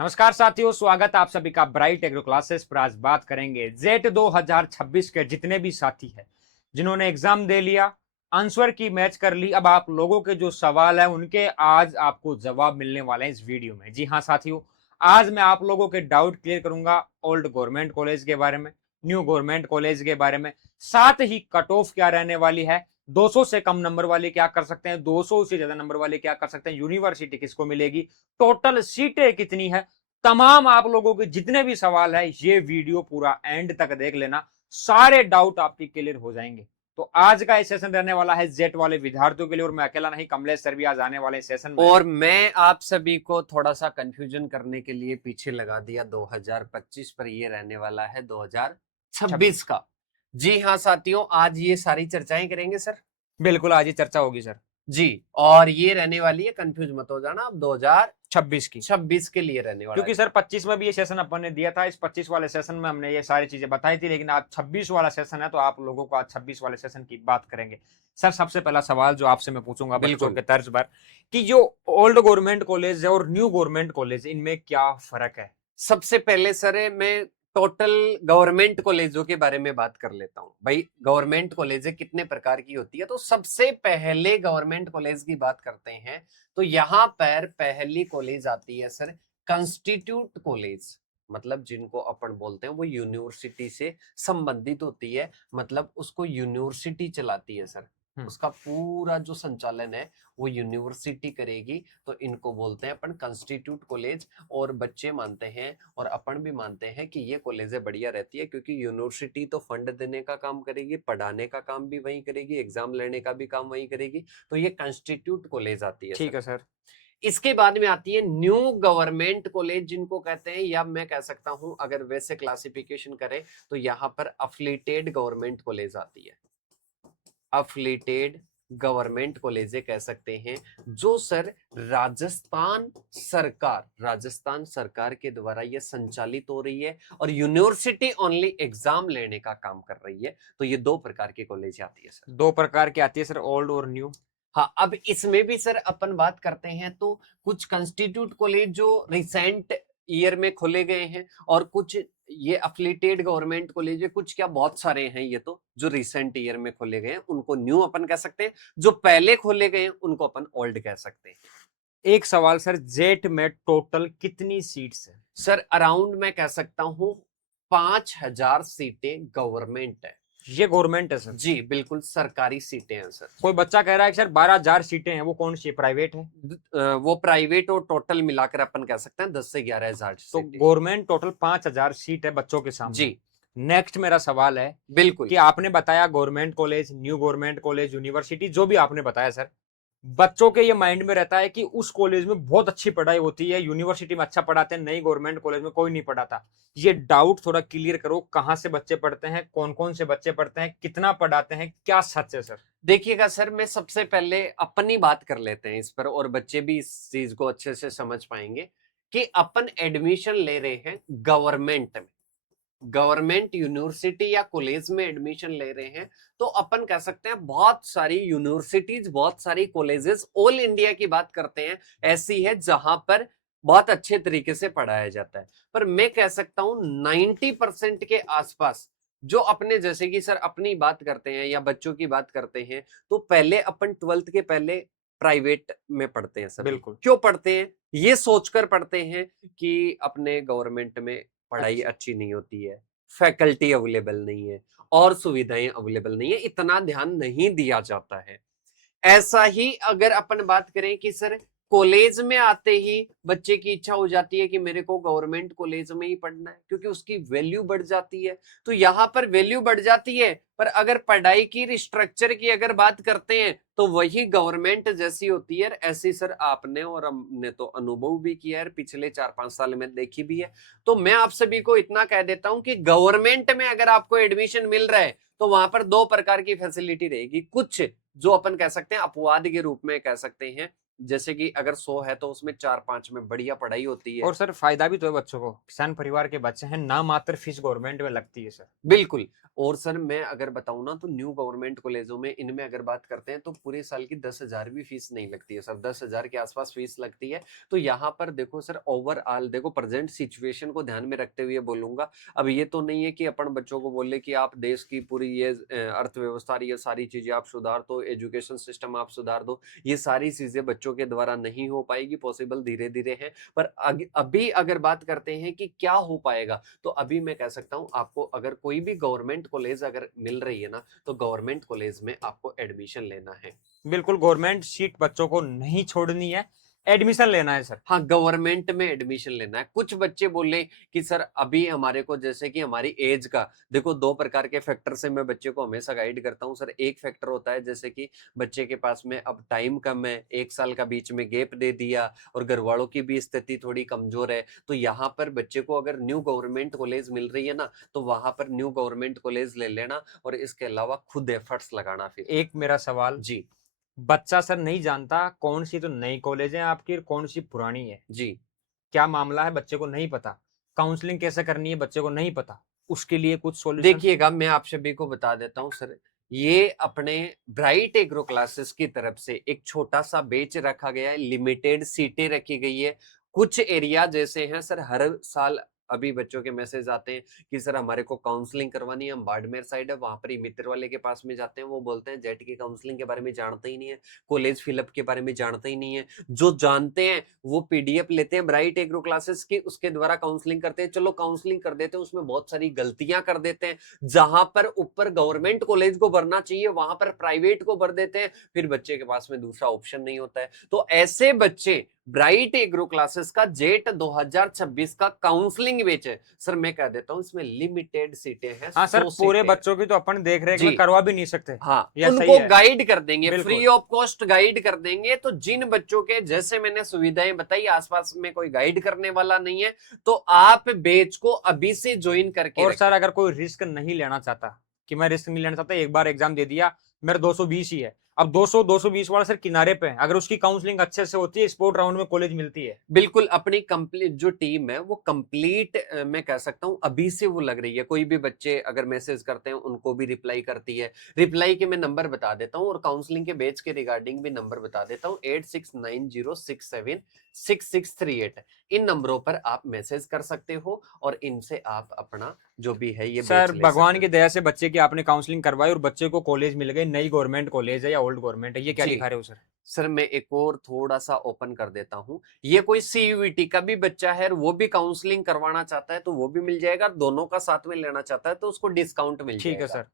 नमस्कार साथियों, स्वागत है आप सभी का ब्राइट एग्रो क्लासेस पर। आज बात करेंगे जेट 2026 के जितने भी साथी हैं जिन्होंने एग्जाम दे लिया, आंसर की मैच कर ली। अब आप लोगों के जो सवाल है उनके आज आपको जवाब मिलने वाले हैं इस वीडियो में। जी हाँ साथियों, आज मैं आप लोगों के डाउट क्लियर करूंगा ओल्ड गवर्नमेंट कॉलेज के बारे में, न्यू गवर्नमेंट कॉलेज के बारे में, साथ ही कट ऑफ क्या रहने वाली है, 200 से कम नंबर वाले क्या कर सकते हैं, 200 से ज्यादा नंबर वाले क्या कर सकते हैं, यूनिवर्सिटी किसको मिलेगी, टोटल सीटें कितनी है, तमाम आप लोगों के जितने भी सवाल है ये वीडियो पूरा एंड तक देख लेना, सारे डाउट आपके क्लियर हो जाएंगे। तो आज का सेशन रहने वाला है जेट वाले विद्यार्थियों के लिए, और मैं अकेला नहीं, कमलेश सर भी आज आने वाले सेशन में। और मैं आप सभी को थोड़ा सा कंफ्यूजन करने के लिए पीछे लगा दिया 2025 पर, ये रहने वाला है 2026 का। जी हाँ साथियों, आज ये सारी चर्चाएं करेंगे सर। बिल्कुल, आज ही चर्चा होगी सर जी, और ये रहने वाली है, कंफ्यूज मत हो जाना, अब 26 की, 2026 के लिए रहने वाला क्योंकि है। सर 25 में भी ये सेशन अपन ने दिया था, इस 25 वाले सेशन में हमने ये सारी चीजें बताई थी, लेकिन आज 26 वाला सेशन है तो आप लोगों को आज 26 वाले सेशन की बात करेंगे। सर सबसे पहला सवाल जो आपसे मैं पूछूंगा बच्चों के तर्ज पर, कि जो ओल्ड गवर्नमेंट कॉलेज है और न्यू गवर्नमेंट कॉलेज, इनमें क्या फर्क है? सबसे पहले सर मैं टोटल गवर्नमेंट कॉलेजों के बारे में बात कर लेता हूं। भाई गवर्नमेंट कॉलेज कितने प्रकार की होती है, तो सबसे पहले गवर्नमेंट कॉलेज की बात करते हैं तो यहां पर पहली कॉलेज आती है सर कंस्टिट्यूट कॉलेज। मतलब जिनको अपन बोलते हैं वो यूनिवर्सिटी से संबंधित होती है, मतलब उसको यूनिवर्सिटी चलाती है सर। उसका पूरा जो संचालन है वो यूनिवर्सिटी करेगी, तो इनको बोलते हैं अपन कंस्टिट्यूट कॉलेज। और बच्चे मानते हैं और अपन भी मानते हैं कि ये कॉलेजें बढ़िया रहती है, क्योंकि यूनिवर्सिटी तो फंड देने का काम करेगी, पढ़ाने का काम भी वही करेगी, एग्जाम लेने का भी काम वही करेगी। तो ये कंस्टिट्यूट कॉलेज आती है ठीक सर। है सर। इसके बाद में आती है न्यू गवर्नमेंट कॉलेज, जिनको कहते हैं, या मैं कह सकता हूं अगर वैसे क्लासिफिकेशन करें तो यहाँ पर अफिलिएटेड गवर्नमेंट कॉलेज आती है। अफिलिएटेड गवर्नमेंट कॉलेजें कह सकते हैं, जो सर राजस्थान सरकार के द्वारा यह संचालित हो रही है और यूनिवर्सिटी ओनली एग्जाम लेने का काम कर रही है। तो ये दो प्रकार की कॉलेज आती है सर। दो प्रकार की आती है सर, ओल्ड और न्यू। हाँ, अब इसमें भी सर अपन बात करते हैं तो कुछ कंस्टिट्यूट कॉलेज जो रिसेंट ईयर में खोले गए हैं, और कुछ ये अफिलिएटेड गवर्नमेंट कॉलेज है, कुछ क्या बहुत सारे हैं ये तो जो रिसेंट ईयर में खोले गए हैं उनको न्यू अपन कह सकते हैं, जो पहले खोले गए हैं उनको अपन ओल्ड कह सकते हैं। एक सवाल सर, जेट में टोटल कितनी सीट्स है? सर अराउंड मैं कह सकता हूं 5,000 सीटें गवर्नमेंट है। ये गवर्नमेंट है सर? जी बिल्कुल, सरकारी सीटें हैं सर। कोई बच्चा कह रहा है कि सर 12,000 सीटें हैं, वो कौन सी प्राइवेट है? वो प्राइवेट और टोटल मिलाकर अपन कह सकते हैं 10 से 11,000 तो सीटें। गवर्नमेंट टोटल 5,000 सीट है बच्चों के सामने। जी नेक्स्ट मेरा सवाल है बिल्कुल। कि आपने बताया government college, new government college, university, जो भी आपने बताया सर, बच्चों के ये माइंड में रहता है कि उस कॉलेज में बहुत अच्छी पढ़ाई होती है, यूनिवर्सिटी में अच्छा पढ़ाते हैं, नई गवर्नमेंट कॉलेज में कोई नहीं पढ़ाता। ये डाउट थोड़ा क्लियर करो, कहां से बच्चे पढ़ते हैं, कौन कौन से बच्चे पढ़ते हैं, कितना पढ़ाते हैं, क्या सच है सर? देखिएगा सर, मैं सबसे पहले अपनी बात कर लेते हैं इस पर, और बच्चे भी इस चीज को अच्छे से समझ पाएंगे कि अपन एडमिशन ले रहे हैं गवर्नमेंट में, गवर्नमेंट यूनिवर्सिटी या कॉलेज में एडमिशन ले रहे हैं, तो अपन कह सकते हैं बहुत सारी यूनिवर्सिटीज, बहुत सारी कॉलेजेस, ऑल इंडिया की बात करते हैं, ऐसी है जहां पर बहुत अच्छे तरीके से पढ़ाया जाता है। पर मैं कह सकता हूं 90% के आसपास जो अपने, जैसे कि सर अपनी बात करते हैं या बच्चों की बात करते हैं, तो पहले अपन 12th के पहले प्राइवेट में पढ़ते हैं सभी। बिल्कुल। क्यों पढ़ते हैं? ये सोचकर पढ़ते हैं कि अपने गवर्नमेंट में पढ़ाई अच्छी नहीं होती है, फैकल्टी अवेलेबल नहीं है और सुविधाएं अवेलेबल नहीं है, इतना ध्यान नहीं दिया जाता है। ऐसा ही अगर अपन बात करें कि सर कॉलेज में आते ही बच्चे की इच्छा हो जाती है कि मेरे को गवर्नमेंट कॉलेज में ही पढ़ना है, क्योंकि उसकी वैल्यू बढ़ जाती है। तो यहाँ पर वैल्यू बढ़ जाती है, पर अगर पढ़ाई की स्ट्रक्चर की अगर बात करते हैं तो वही गवर्नमेंट जैसी होती है। ऐसी सर आपने और हमने तो अनुभव भी किया है, पिछले 4-5 साल में देखी भी है। तो मैं आप सभी को इतना कह देता हूं कि गवर्नमेंट में अगर आपको एडमिशन मिल रहा है तो वहां पर दो प्रकार की फैसिलिटी रहेगी। कुछ जो अपन कह सकते हैं अपवाद के रूप में कह सकते हैं, जैसे कि अगर 100 है तो उसमें 4-5 में बढ़िया पढ़ाई होती है। और सर फायदा भी तो है बच्चों को, किसान परिवार के बच्चे हैं, ना मात्र फीस गवर्नमेंट में लगती है सर। बिल्कुल। और सर मैं अगर बताऊं ना तो न्यू गवर्नमेंट कॉलेजों में इनमें अगर बात करते हैं तो पूरे साल की 10,000 भी फीस नहीं लगती है सर, 10,000 के आसपास फीस लगती है। तो यहाँ पर देखो सर, ओवरऑल देखो प्रेजेंट सिचुएशन को ध्यान में रखते हुए बोलूंगा। अब ये तो नहीं है कि अपन बच्चों को बोले कि आप देश की पूरी ये अर्थव्यवस्था, ये सारी चीजें आप सुधार दो, एजुकेशन सिस्टम आप सुधार दो, ये सारी चीजें बच्चों के द्वारा नहीं हो पाएगी, पॉसिबल धीरे धीरे है। पर अभी अगर बात करते हैं कि क्या हो पाएगा, तो अभी मैं कह सकता हूं आपको, अगर कोई भी गवर्नमेंट कॉलेज अगर मिल रही है ना, तो गवर्नमेंट कॉलेज में आपको एडमिशन लेना है। बिल्कुल, गवर्नमेंट सीट बच्चों को नहीं छोड़नी है, एडमिशन लेना है सर। हाँ, गवर्नमेंट में एडमिशन लेना है। कुछ बच्चे बोले कि सर अभी हमारे को, जैसे कि हमारी एज का, देखो 2 प्रकार के फैक्टर से मैं बच्चे को हमेशा गाइड करता हूँ सर। एक फैक्टर होता है जैसे कि बच्चे के पास में अब टाइम कम है, 1 साल का बीच में गैप दे दिया, और घर वालों की भी स्थिति थोड़ी कमजोर है, तो यहाँ पर बच्चे को अगर न्यू गवर्नमेंट कॉलेज मिल रही है ना, तो वहां पर न्यू गवर्नमेंट कॉलेज ले लेना, और इसके अलावा खुद एफर्ट्स लगाना। फिर एक मेरा सवाल, जी बच्चा सर नहीं जानता कौन सी तो नई कॉलेज है आपकी और कौन सी पुरानी है, जी क्या मामला है बच्चे को नहीं पता, काउंसलिंग कैसे करनी है बच्चे को नहीं पता, उसके लिए कुछ सॉल्यूशन। देखिएगा, मैं आप सभी को बता देता हूँ सर। ये अपने ब्राइट एग्रो क्लासेस की तरफ से एक छोटा सा बेच रखा गया है, लिमिटेड सीटें रखी गई है। कुछ एरिया जैसे हैं सर, हर साल अभी बच्चों के मैसेज आते हैं कि सर हमारे को काउंसलिंग करवानी है, हम बाड़मेर साइड है, वहां पर ही मित्र वाले के पास में जाते हैं, वो बोलते हैं जेट की काउंसलिंग के बारे में जानते ही नहीं है, कॉलेज फिलअप के बारे में जानते ही नहीं है। जो जानते हैं वो पीडीएफ लेते हैं ब्राइट एग्रो क्लासेस की, उसके द्वारा काउंसलिंग करते हैं। चलो काउंसलिंग कर देते हैं, उसमें बहुत सारी गलतियां कर देते हैं, जहां पर ऊपर गवर्नमेंट कॉलेज को भरना चाहिए वहां पर प्राइवेट को भर देते हैं, फिर बच्चे के पास में दूसरा ऑप्शन नहीं होता है। तो ऐसे बच्चे ब्राइट एग्रो क्लासेस का जेट 2026 का काउंसलिंग बेच है सर, मैं कह देता हूं इसमें लिमिटेड सीटें हैं। हाँ सर, 100 पूरे सीटें। बच्चों की तो अपन देख रेख जी में करवा भी नहीं सकते। हाँ, यह सही उनको है। गाइड कर देंगे, बिल्कुल। फ्री ऑफ कॉस्ट गाइड कर देंगे। तो जिन बच्चों के, जैसे मैंने सुविधाएं बताई, आसपास में कोई गाइड करने वाला नहीं है, तो आप बैच को अभी से ज्वाइन करके और सर रखें। अगर कोई रिस्क नहीं लेना चाहता, कि मैं रिस्क नहीं लेना चाहता, एक बार एग्जाम दे दिया, मेरा 220 ही है, अब 200 220 वाला सर किनारे पे है, अगर उसकी काउंसलिंग अच्छे से होती है, स्पोर्ट राउंड में कॉलेज मिलती है। बिल्कुल, अपनी कंप्लीट जो टीम है वो कंप्लीट, मैं कह सकता हूं अभी से वो लग रही है। कोई भी बच्चे अगर मैसेज करते हैं उनको भी रिप्लाई करती है। रिप्लाई के मैं नंबर बता देता हूं, और काउंसलिंग के बैच के रिगार्डिंग भी नंबर बता देता हूं, 8690676638। इन नंबरों पर आप मैसेज कर सकते हो, और इनसे आप अपना जो भी है ये सर बैच ले भगवान सकते की हो। दया से बच्चे की आपने काउंसलिंग करवाई और बच्चे को कॉलेज मिल गई, नई गवर्नमेंट कॉलेज है या ओल्ड गवर्नमेंट है, ये क्या जी दिखा रहे हो सर? सर, मैं एक और थोड़ा सा ओपन कर देता हूं। ये कोई सीयूईटी का भी बच्चा है और वो भी काउंसलिंग करवाना चाहता है तो वो भी मिल जाएगा, दोनों का साथ में लेना चाहता है तो उसको डिस्काउंट मिल ठीक है जाएगा। सर।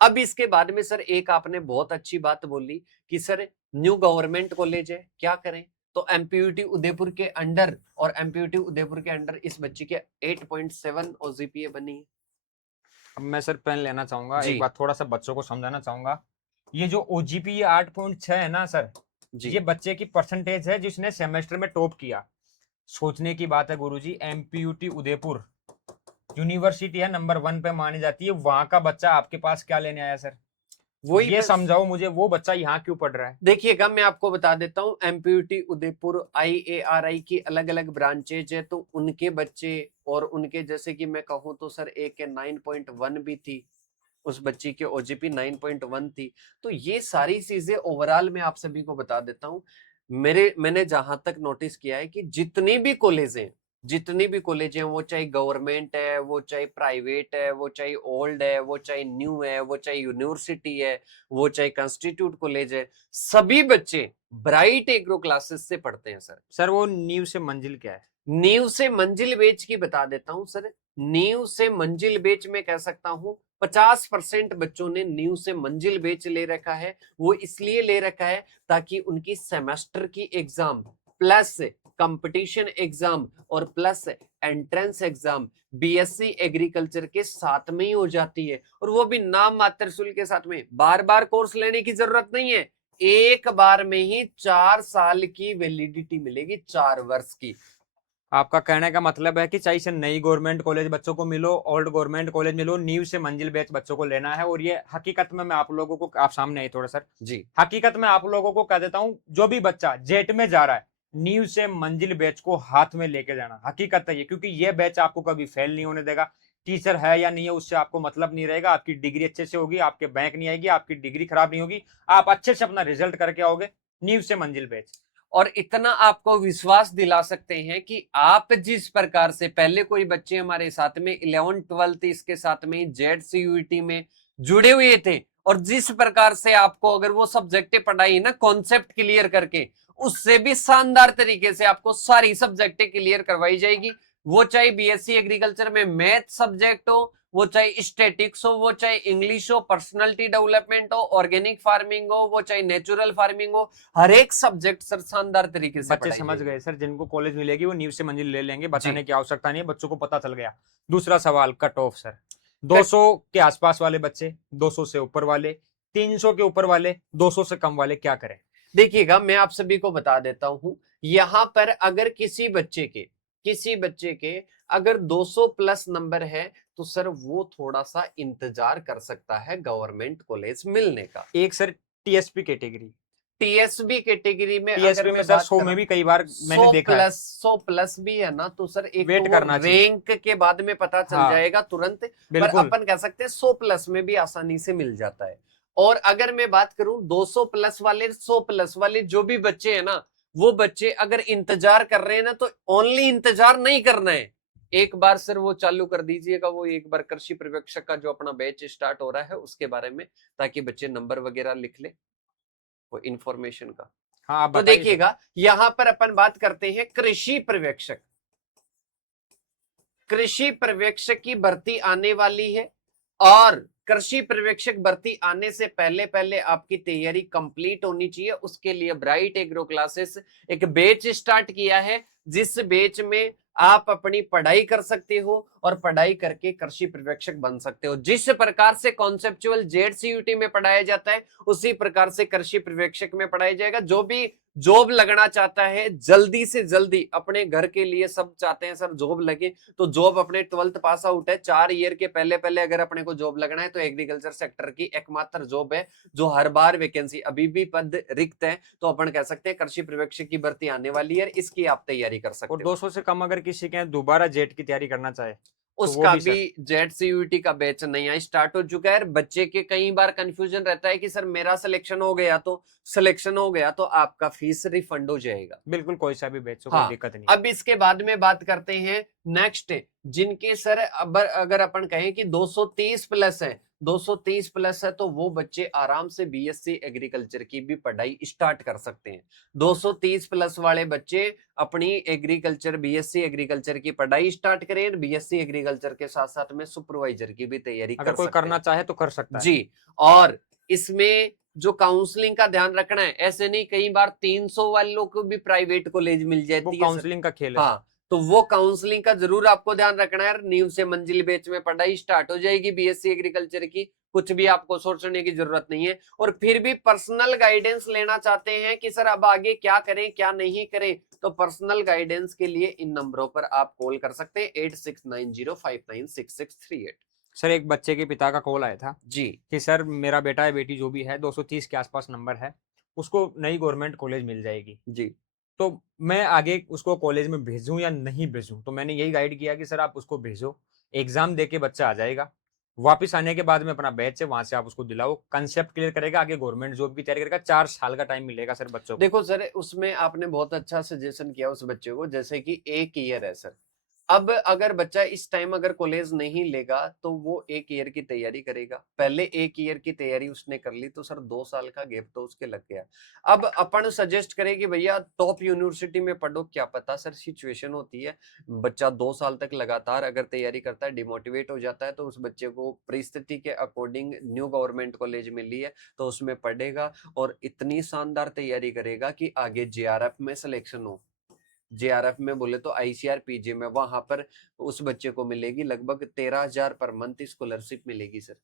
अब इसके बाद में सर, एक आपने बहुत अच्छी बात बोली कि सर न्यू गवर्नमेंट कॉलेज है, क्या करें? तो एमपीयूटी उदयपुर के अंडर, और एमपीयूटी उदयपुर के अंडर इस बच्चे के 8.7 और जीपीए बनी है। अब मैं सर पेन लेना चाहूंगा, जी एक बात थोड़ा सा बच्चों को समझाना चाहूंगा। ये जो ओजीपी 8.6 है ना सर, जी ये बच्चे की परसेंटेज है जिसने सेमेस्टर में टॉप किया। सोचने की बात है गुरुजी, एमपीयूटी उदयपुर यूनिवर्सिटी है, नंबर 1 पे मानी जाती है, वहां का बच्चा आपके पास क्या लेने आया सर? वही ये मैं समझाओ मुझे, वो बच्चा यहाँ क्यों पढ़ रहा है? देखिएगा, मैं आपको बता देता हूँ, एमपीयूटी उदयपुर आईएआरआई की अलग अलग ब्रांचेज है, तो उनके बच्चे, और उनके जैसे कि मैं कहूँ तो सर एक के 9.1 भी थी, उस बच्ची के ओजीपी 9.1 थी। तो ये सारी चीजें ओवरऑल मैं आप सभी को बता देता हूँ। मैंने जहां तक नोटिस किया है कि जितनी भी कॉलेज हैं, वो चाहे गवर्नमेंट है, वो चाहे प्राइवेट है, वो चाहे ओल्ड है, वो चाहे न्यू है, वो चाहे यूनिवर्सिटी है, वो चाहे कंस्टिट्यूट कॉलेज है, सभी बच्चे ब्राइट एग्रो क्लासेस से पढ़ते हैं सर। सर वो नींव से मंजिल क्या है? नींव से मंजिल बेच की बता देता हूं सर। नींव से मंजिल बेच में कह सकता हूं 50% बच्चों ने नींव से मंजिल बेच ले रखा है। वो इसलिए ले रखा है ताकि उनकी सेमेस्टर की एग्जाम प्लस कंपटीशन एग्जाम और plus entrance exam BSc agriculture के साथ में ही हो जाती है, और वो भी नाम मात्र शुल्क के साथ में। बार बार कोर्स लेने की जरूरत नहीं है, एक बार में ही 4 साल की वैलिडिटी मिलेगी, 4 वर्ष की। आपका कहने का मतलब है कि चाहे से नई गवर्नमेंट कॉलेज बच्चों को मिलो, ओल्ड गवर्नमेंट कॉलेज मिलो, नींव से मंजिल बैच बच्चों को लेना है। और ये हकीकत में मैं आप लोगों को, आप सामने आई थोड़ा सर, जी हकीकत में आप लोगों को कह देता हूं, जो भी बच्चा जेट में जा रहा है, नींव से मंजिल बैच को हाथ में लेके जाना, हकीकत है ये। क्योंकि ये बैच आपको कभी फेल नहीं होने देगा। टीचर है या नहीं है उससे आपको मतलब नहीं रहेगा। आपकी डिग्री अच्छे से होगी, आपके बैंक नहीं आएगी, आपकी डिग्री खराब नहीं होगी, आप अच्छे से अपना रिजल्ट करके आओगे। नींव से मंजिल बैच। और इतना आपको विश्वास दिला सकते हैं कि आप जिस प्रकार से पहले कोई बच्चे हमारे साथ में 11 12 इसके साथ में जेड सीयूईटी में जुड़े हुए थे, और जिस प्रकार से आपको अगर वो सब्जेक्टें पढ़ाई ना कॉन्सेप्ट क्लियर करके, उससे भी शानदार तरीके से आपको सारी सब्जेक्टें क्लियर करवाई जाएगी। वो चाहे बीएससी एग्रीकल्चर में मैथ सब्जेक्ट हो, वो चाहे स्टैटिक्स हो, वो चाहे इंग्लिश हो, पर्सनालिटी डेवलपमेंट हो, ऑर्गेनिक फार्मिंग हो, वो चाहे नेचुरल फार्मिंग हो, हर एक सब्जेक्ट सर शानदार तरीके से बच्चे पढ़ाई समझ जाएगी। गए सर, जिनको कॉलेज मिलेगी वो नींव से मंजिल ले लेंगे, बताने जी की आवश्यकता नहीं है, बच्चों को पता चल गया। दूसरा सवाल, कट ऑफ सर। कट 200 के आसपास वाले बच्चे, 200 से ऊपर वाले, 300 के ऊपर वाले, 200 से कम वाले क्या करें? देखिएगा, मैं आप सभी को बता देता हूं, यहां पर अगर किसी बच्चे के अगर 200 प्लस नंबर है, तो सर वो थोड़ा सा इंतजार कर सकता है गवर्नमेंट कॉलेज मिलने का। एक sir TSP category, TSB category में अगर टीएसपी में मैं सर बात 100 कर, में भी कई बार मैंने 100 देखा है। प्लस 100 प्लस भी है ना, तो सर एक तो वेट वो करना चाहिए। रैंक के बाद में पता चल हाँ जाएगा तुरंत, पर बिल्कुल। अपन कह सकते हैं 100 प्लस में भी आसानी से मिल जाता है। और अगर मैं बात करूं 200 प्लस वाले, 100 प्लस वाले जो भी बच्चे हैं ना, वो बच्चे अगर इंतजार कर रहे हैं ना, तो ओनली इंतजार नहीं करना है, एक बार सर वो चालू कर दीजिएगा, वो एक बार कृषि पर्यवेक्षक का जो अपना बैच स्टार्ट हो रहा है उसके बारे में, ताकि बच्चे नंबर वगैरह लिख ले वो इंफॉर्मेशन का। हाँ आप तो बताइए सर। देखिएगा, यहां पर अपन बात करते हैं कृषि पर्यवेक्षक। कृषि पर्यवेक्षक की भर्ती आने वाली है, और कृषि पर्यवेक्षक भर्ती आने से पहले पहले आपकी तैयारी कंप्लीट होनी चाहिए। उसके लिए ब्राइट एग्रो क्लासेस एक बैच स्टार्ट किया है, जिस बैच में आप अपनी पढ़ाई कर सकते हो और पढ़ाई करके कृषि पर्यवेक्षक बन सकते हो। जिस प्रकार से कॉन्सेप्चुअल जेड सीयूटी में पढ़ाया जाता है, उसी प्रकार से कृषि पर्यवेक्षक में पढ़ाया जाएगा। जो भी जॉब लगना चाहता है जल्दी से जल्दी, अपने घर के लिए सब चाहते हैं सर जॉब लगे, तो जॉब अपने 12th पास आउट है, 4 ईयर के पहले पहले अगर अपने को जॉब लगना है, तो एग्रीकल्चर सेक्टर की एकमात्र जॉब है जो हर बार वैकेंसी, अभी भी पद रिक्त है, तो अपन कह सकते हैं कृषि पर्यवेक्षक की भर्ती आने वाली है, इसकी आप तैयारी कर और सकते हो। 200 से कम अगर किसी के दोबारा जेट की तैयारी करना चाहे तो वो उसका भी भी सर? जेड सीयूटी का बैच नया स्टार्ट हो चुका है। बच्चे के कई बार कंफ्यूजन रहता है कि सर मेरा सिलेक्शन हो गया, तो सिलेक्शन हो गया तो आपका फीस रिफंड हो जाएगा। बिल्कुल, कोई सा भी बेचो, कोई हाँ, दिक्कत नहीं। अब इसके बाद में बात करते हैं नेक्स्ट, जिनके सर अब अगर अपन कहें कि 230 प्लस है, 230 प्लस है, तो वो बच्चे आराम से बीएससी एग्रीकल्चर की भी पढ़ाई स्टार्ट कर सकते हैं। 230 प्लस वाले बच्चे अपनी एग्रीकल्चर बीएससी एग्रीकल्चर की पढ़ाई स्टार्ट करें, बीएससी एग्रीकल्चर के साथ साथ में सुपरवाइजर की भी तैयारी अगर कर कोई सकते करना हैं। चाहे तो कर सकता है। जी, और इसमें जो काउंसलिंग का ध्यान रखना है, ऐसे नहीं कई बार 300 वालों को भी प्राइवेट कॉलेज मिल वो जाती है सर। काउंसलिंग का खेल है सर। हाँ, तो वो काउंसलिंग का जरूर आपको ध्यान रखना है। नींव से मंजिल बैच में पढ़ाई स्टार्ट हो जाएगी बीएससी एग्रीकल्चर की, कुछ भी आपको सोचने की जरूरत नहीं है। और फिर भी पर्सनल गाइडेंस लेना चाहते हैं कि सर अब आगे क्या करें क्या नहीं करें, तो पर्सनल गाइडेंस के लिए इन नंबरों पर आप कॉल कर सकते हैं 8690596638। सर एक बच्चे के पिता का कॉल आया था जी कि सर मेरा बेटा या बेटी जो भी है, 230 के आसपास नंबर है, उसको नई गवर्नमेंट कॉलेज मिल जाएगी, जी तो मैं आगे उसको कॉलेज में भेजूं या नहीं भेजूं? तो मैंने यही गाइड किया कि सर आप उसको भेजो, एग्जाम दे के बच्चा आ जाएगा, वापस आने के बाद में अपना बैच है वहां से आप उसको दिलाओ, कंसेप्ट क्लियर करेगा, आगे गवर्नमेंट जॉब की तैयारी करेगा। 4 साल का टाइम मिलेगा सर बच्चों को। देखो सर, उसमें आपने बहुत अच्छा सजेशन किया उस बच्चे को, जैसे कि 1 ईयर है सर। अब अगर बच्चा इस टाइम अगर कॉलेज नहीं लेगा, तो वो 1 ईयर की तैयारी करेगा। पहले 1 ईयर की तैयारी उसने कर ली, तो सर 2 साल का गैप तो उसके लग गया। अब अपन सजेस्ट करें कि भैया टॉप यूनिवर्सिटी में पढ़ो, क्या पता सर सिचुएशन होती है, बच्चा 2 साल तक लगातार अगर तैयारी करता है, डिमोटिवेट हो जाता है, तो उस बच्चे को परिस्थिति के अकॉर्डिंग न्यू गवर्नमेंट कॉलेज मिली है, तो उसमें पढ़ेगा और इतनी शानदार तैयारी करेगा कि आगे जेआरएफ में सिलेक्शन हो। जेआरएफ में बोले तो आईसीआर पीजी में, वहां पर उस बच्चे को मिलेगी लगभग 13,000 पर मंथ स्कॉलरशिप मिलेगी सर।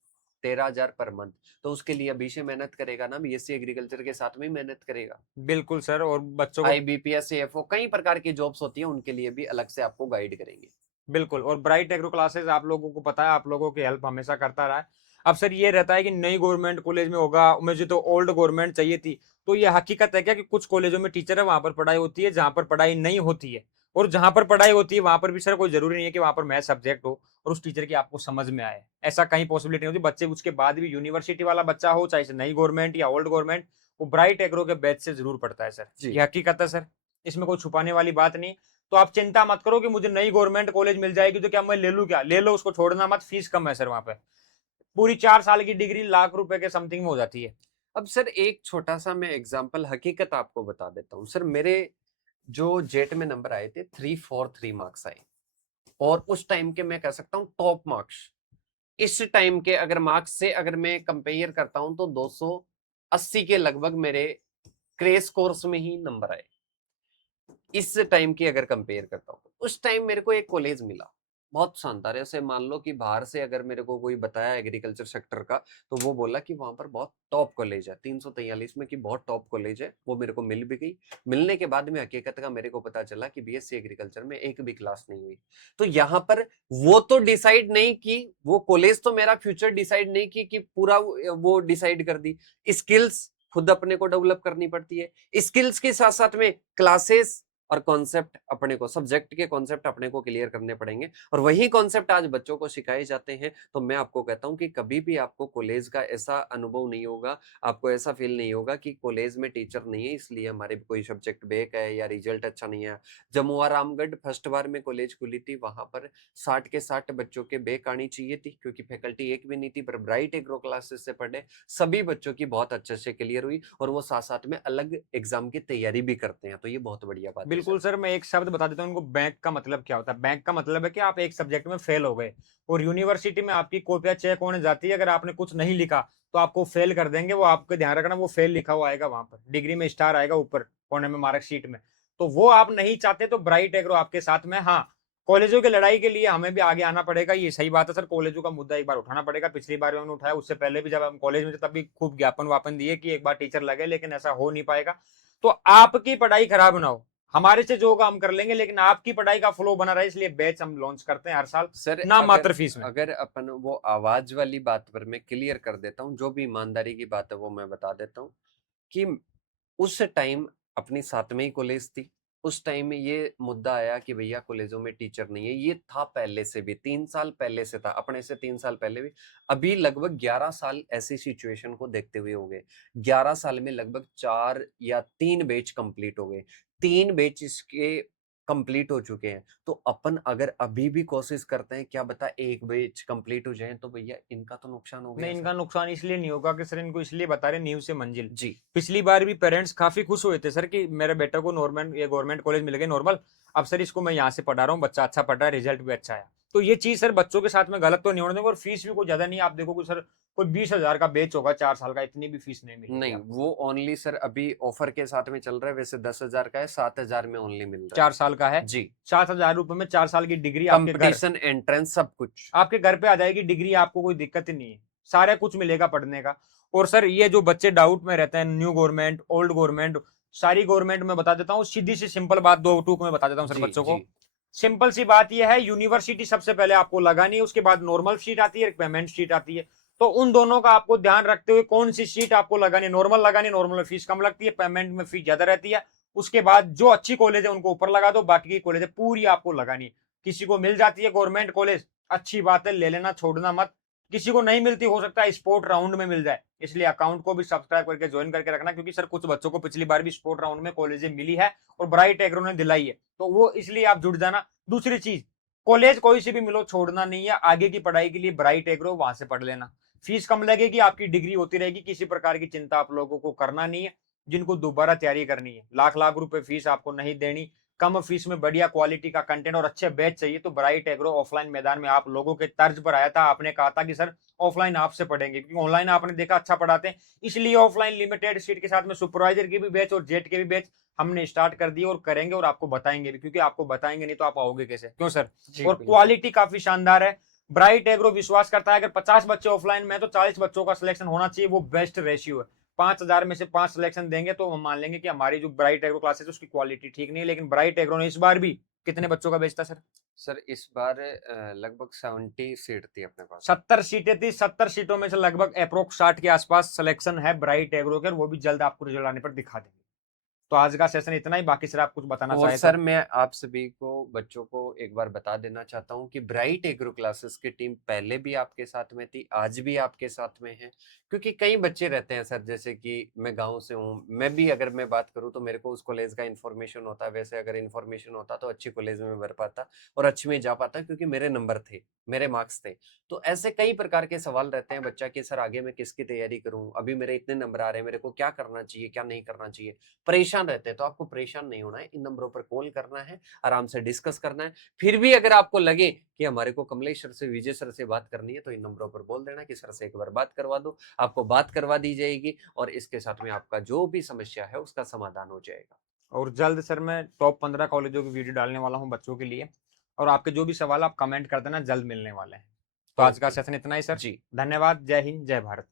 13,000 per month. तो उसके लिए अभी से मेहनत करेगा ना, बीएससी एग्रीकल्चर के साथ में मेहनत करेगा। बिल्कुल सर, और बच्चों को आईबीपीएस, सीएफओ, कई प्रकार की जॉब्स होती हैं, उनके लिए भी अलग से आपको गाइड करेंगे। बिल्कुल। और ब्राइट एग्रो क्लासेस आप लोगों को पता है, आप लोगों की हेल्प हमेशा करता रहा है। अब सर ये रहता है कि नई गवर्नमेंट कॉलेज में होगा, मुझे तो ओल्ड गवर्नमेंट चाहिए थी, तो ये हकीकत है क्या कि कुछ कॉलेजों में टीचर है, वहां पर पढ़ाई होती है, जहां पर पढ़ाई नहीं होती है, और जहां पर पढ़ाई होती है वहां पर भी सर कोई जरूरी नहीं है कि वहां पर मैथ सब्जेक्ट हो और उस टीचर की आपको समझ में आए, ऐसा कहीं पॉसिबिलिटी नहीं होती। बच्चे उसके बाद भी यूनिवर्सिटी वाला बच्चा हो, चाहे से नई गवर्नमेंट या ओल्ड गवर्नमेंट, वो ब्राइट एग्रो के बैच से जरूर पढ़ता है सर, जी। ये हकीकत है सर, इसमें कोई छुपाने वाली बात नहीं। तो आप चिंता मत करो कि मुझे नई गवर्नमेंट कॉलेज मिल जाएगी तो क्या मैं ले लूं, क्या ले लो, उसको छोड़ना मत, फीस कम है सर वहां पे, पूरी 4 साल की डिग्री ₹1,00,000 के समथिंग में हो जाती है। अब सर एक छोटा सा मैं एग्जांपल हकीकत आपको बता देता हूँ। सर मेरे जो जेट में नंबर आए थे 343 मार्क्स आए, और उस टाइम के मैं कह सकता हूँ टॉप मार्क्स। इस टाइम के अगर मार्क्स से अगर मैं कंपेयर करता हूं तो 280 के लगभग मेरे क्रेश कोर्स में ही नंबर आए। इस टाइम की अगर कंपेयर करता हूं, उस टाइम मेरे को एक कॉलेज मिला, बहुत शानदार है। उसे मान लो कि बाहर से अगर मेरे को कोई बताया एग्रीकल्चर सेक्टर का, तो वो बोला कि वहां पर बहुत टॉप कॉलेज है 343 में, कि बहुत टॉप कॉलेज है। वो मेरे को मिल भी गई। मिलने के बाद में हकीकत का मेरे को पता चला कि बीएससी एग्रीकल्चर में एक भी क्लास नहीं हुई। तो यहाँ पर वो तो डिसाइड नहीं की, वो कॉलेज तो मेरा फ्यूचर डिसाइड नहीं की कि पूरा वो डिसाइड कर दी। स्किल्स खुद अपने को डेवलप करनी पड़ती है। स्किल्स के साथ साथ में क्लासेस और कॉन्सेप्ट अपने को, सब्जेक्ट के कॉन्सेप्ट अपने को क्लियर करने पड़ेंगे, और वही कॉन्सेप्ट आज बच्चों को सिखाए जाते हैं। तो मैं आपको कहता हूं कि कभी भी आपको कॉलेज का ऐसा अनुभव नहीं होगा, आपको ऐसा फील नहीं होगा कि कॉलेज में टीचर नहीं है इसलिए हमारे कोई सब्जेक्ट बैक है या रिजल्ट अच्छा नहीं है। जमुआ रामगढ़ फर्स्ट बार में कॉलेज खुली थी, वहां पर 60 के 60 बच्चों के बैक आनी चाहिए थी, क्योंकि फैकल्टी एक भी नहीं थी। पर ब्राइट एग्रो क्लासेस से पढ़े सभी बच्चों की बहुत अच्छे से क्लियर हुई, और वो साथ साथ में अलग एग्जाम की तैयारी भी करते हैं। तो ये बहुत बढ़िया बात है बिल्कुल सर, मैं एक शब्द बता देता हूँ उनको, बैंक का मतलब क्या होता है। बैंक का मतलब है कि आप एक सब्जेक्ट में फेल हो गए और यूनिवर्सिटी में आपकी कॉपियां चेक होने जाती है, अगर आपने कुछ नहीं लिखा तो आपको फेल कर देंगे। वो आपको ध्यान रखना, वो फेल लिखा हुआ आएगा, वहां पर डिग्री में स्टार आएगा ऊपर कोने में मार्कशीट में। तो वो आप नहीं चाहते, तो ब्राइट एग्रो आपके साथ में। हाँ, कॉलेजों की लड़ाई के लिए हमें भी आगे आना पड़ेगा, ये सही बात है सर, कॉलेजों का मुद्दा एक बार उठाना पड़ेगा। पिछली बार हमने उठाया, उससे पहले भी जब हम कॉलेज में थे तब भी खूब ज्ञापन वापन दिए कि एक बार टीचर लगे, लेकिन ऐसा हो नहीं पाएगा। तो आपकी पढ़ाई खराब ना हो, हमारे से जो होगा हम कर लेंगे, लेकिन आपकी पढ़ाई का फ्लो बना रहे, इसलिए बैच हम लॉन्च करते हैं हर साल सर। नाम अगर मात्र फीस में। अगर अपन वो आवाज वाली बात पर मैं क्लियर कर देता हूँ, जो भी ईमानदारी की बात है वो मैं बता देता हूँ कि उस टाइम अपनी साथ में ही कॉलेज थी। उस टाइम में ये मुद्दा आया कि भैया कॉलेजों में टीचर नहीं है। ये था पहले से भी, 3 साल पहले से था, अपने से 3 साल पहले भी। अभी लगभग 11 साल ऐसी सिचुएशन को देखते हुए हो गए। 11 साल में लगभग 4 या 3 बैच कंप्लीट हो गए, 3 बैच इसके कंप्लीट हो चुके हैं। तो अपन अगर अभी भी कोशिश करते हैं, क्या बता एक बैच कंप्लीट हो जाए, तो भैया इनका तो नुकसान हो नहीं, गया सर। इनका नुकसान इसलिए नहीं होगा कि सर इनको इसलिए बता रहे नींव से मंजिल। जी। पिछली बार भी पेरेंट्स काफी खुश हुए थे सर कि मेरे बेटे को नॉर्मल, ये गवर्नमेंट कॉलेज मिल गए नॉर्मल, अब सर इसको मैं यहाँ से पढ़ा रहा हूँ, बच्चा अच्छा पढ़ रहा है, रिजल्ट भी अच्छा आया। तो ये चीज सर बच्चों के साथ में गलत तो नहीं होने देंगे, और फीस भी कोई ज्यादा नहीं है। आप देखो सर कोई 20,000 का बैच होगा 4 साल का, इतनी भी फीस नहीं मिलेगी नहीं, आपको। वो ओनली सर अभी ऑफर के साथ में चल रहा है। वैसे 10,000 का है, 7,000 में ओनली मिल रहा 4 साल का है, है जी। 7,000 रुपए में 4 साल की डिग्री आपके घर, कंपटीशन एंट्रेंस सब कुछ। आपके घर पे आ जाएगी डिग्री, आपको कोई दिक्कत ही नहीं है, सारा कुछ मिलेगा पढ़ने का। और सर ये जो बच्चे डाउट में रहते हैं, न्यू गवर्नमेंट ओल्ड गवर्नमेंट, सारी गवर्नमेंट में बता देता हूँ, सीधी सी सिंपल बात दो टूक में बता देता हूँ सर जी बच्चों जी। को। सिंपल सी बात यह है, यूनिवर्सिटी सबसे पहले आपको लगानी है, उसके बाद नॉर्मल सीट आती है, पेमेंट सीट आती है। तो उन दोनों का आपको ध्यान रखते हुए कौन सी सीट आपको लगानी, नॉर्मल लगानी, नॉर्मल में फीस कम लगती है, पेमेंट में फीस ज्यादा रहती है। उसके बाद जो अच्छी कॉलेज है उनको ऊपर लगा दो, बाकी की कॉलेज पूरी आपको लगानी है। किसी को मिल जाती है गवर्नमेंट कॉलेज, अच्छी बात है, ले लेना, छोड़ना मत। किसी को नहीं मिलती, हो सकता है स्पोर्ट राउंड में मिल जाए, इसलिए अकाउंट को भी सब्सक्राइब करके ज्वाइन करके रखना, क्योंकि सर कुछ बच्चों को पिछली बार भी स्पोर्ट राउंड में कॉलेज मिली है और ब्राइट एग्रो ने दिलाई है, तो वो इसलिए आप जुड़ जाना। दूसरी चीज, कॉलेज कोई से भी मिलो, छोड़ना नहीं है, आगे की पढ़ाई के लिए ब्राइट एग्रो वहां से पढ़ लेना, फीस कम लगेगी, आपकी डिग्री होती रहेगी, किसी प्रकार की चिंता आप लोगों को करना नहीं है। जिनको दोबारा तैयारी करनी है, लाख लाख रुपए फीस आपको नहीं देनी, कम फीस में बढ़िया क्वालिटी का कंटेंट और अच्छे बैच चाहिए, तो ब्राइट एग्रो ऑफलाइन मैदान में आप लोगों के तर्ज पर आया था। आपने कहा था कि सर ऑफलाइन आपसे पढ़ेंगे, क्योंकि ऑनलाइन आपने देखा अच्छा पढ़ाते हैं, इसलिए ऑफलाइन लिमिटेड सीट के साथ में सुपरवाइजर की भी बैच और जेट के भी बैच हमने स्टार्ट कर दिए, और करेंगे, और आपको बताएंगे भी, क्योंकि आपको बताएंगे नहीं तो आप आओगे कैसे, क्यों सर। जी और बिल्कुल। क्वालिटी काफी शानदार है, ब्राइट एग्रो विश्वास करता है अगर 50 बच्चे ऑफलाइन में है तो 40 बच्चों का सिलेक्शन होना चाहिए, वो बेस्ट रेशियो है। 5,000 में से 5 सिलेक्शन देंगे तो हम मान लेंगे कि हमारी जो ब्राइट एग्रो क्लासेस है उसकी क्वालिटी ठीक नहीं है। लेकिन ब्राइट एग्रो ने इस बार भी कितने बच्चों का बेचता सर? सर इस बार लगभग 70 सीट थी अपने पास। 70 सीटें थी। 70 सीटों में से लगभग अप्रोक्स 60 के आसपास सिलेक्शन है ब्राइट एग्रो के, और वो भी जल्द आपको रिजल्ट आने पर दिखा देंगे। तो आज का सेशन इतना ही, बाकी सर आप कुछ बताना और चाहे सर तो? मैं आप सभी को बच्चों को एक बार बता देना चाहता हूँ कि ब्राइट एग्रो क्लासेस की टीम पहले भी आपके साथ में थी, आज भी आपके साथ में है। क्योंकि कई बच्चे रहते हैं सर, जैसे कि मैं गांव से हूँ, मैं भी अगर मैं बात करूँ तो मेरे को उस कॉलेज का इन्फॉर्मेशन होता है। वैसे अगर इन्फॉर्मेशन होता तो अच्छी कॉलेज में भर पाता और अच्छे में जा पाता, क्योंकि मेरे नंबर थे, मेरे मार्क्स थे। तो ऐसे कई प्रकार के सवाल रहते हैं बच्चा कि सर आगे मैं किसकी तैयारी करूं, अभी मेरे इतने नंबर आ रहे हैं, मेरे को क्या करना चाहिए, क्या नहीं करना चाहिए, परेशान रहते हैं। तो आपको परेशान नहीं होना है, इन नंबरों पर कॉल करना है, आराम से डिस्कस करना है। फिर भी अगर आपको लगे कि हमारे को कमलेश सर से, विजय सर से बात करनी है, तो इन नंबरों पर बोल देना कि सर से एक बार बात करवा दो, आपको बात करवा दी जाएगी और इसके साथ में आपका जो भी समस्या है उसका समाधान हो जाएगा। और जल्द सर मैं टॉप 15 कॉलेजों की वीडियो डालने वाला हूँ बच्चों के लिए, और आपके जो भी सवाल आप कमेंट कर देना, जल्द मिलने वाले हैं। तो आज का ओके सेशन इतना ही सर। जी। धन्यवाद। जय हिंद, जय भारत।